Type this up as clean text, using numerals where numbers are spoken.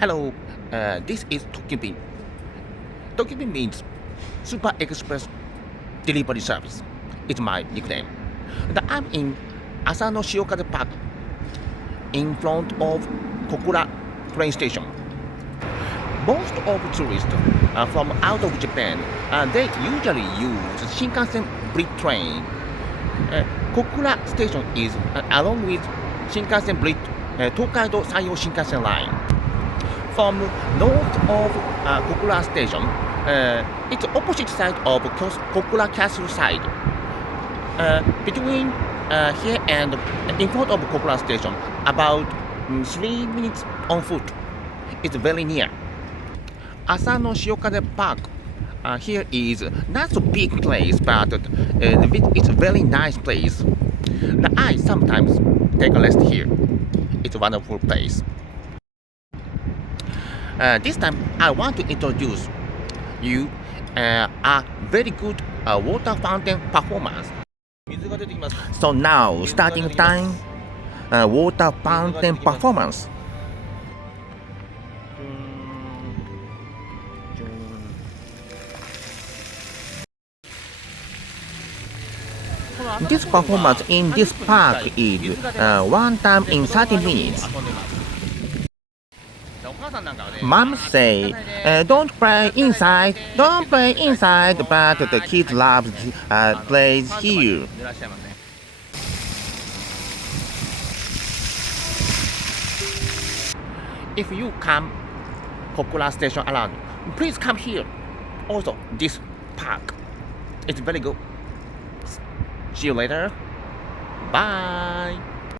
Hello, this is Tokyubin. Tokyubin means Super Express Delivery Service. It's my nickname. I'm in Asano Shiokaze Park in front of Kokura train station. Most of tourists from out of Japan, they usually use Shinkansen Bridge train. Kokura station is along with Shinkansen Bridge Tokaido Sanyō Shinkansen line. From north of Kokura station, it's opposite side of Kokura Castle side. Between here and in front of Kokura station, about 3 minutes on foot. It's very near. Asano Shiokaze Park. Here is not so big place, but it's a very nice place. I sometimes take a rest here. It's a wonderful place. This time I want to introduce you a very good water fountain performance. So now starting time, water fountain performance. This performance in this park is one time in 30 minutes. Mom say, don't play inside, but the kids love plays here. If you come Kokura station around, please come here. Also, this park, it's very good. See you later. Bye.